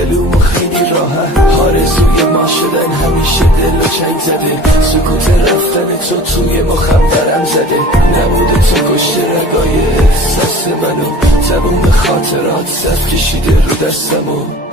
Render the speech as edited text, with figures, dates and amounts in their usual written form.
گلومو خیلی راحت آرزوی ما شدن همیشه دل و چنگ زده سکوت رفتن تو توی مخبرم زده نبوده تو کشته رگای احساس منو تموم خاطرات صف کشیده رو دستمو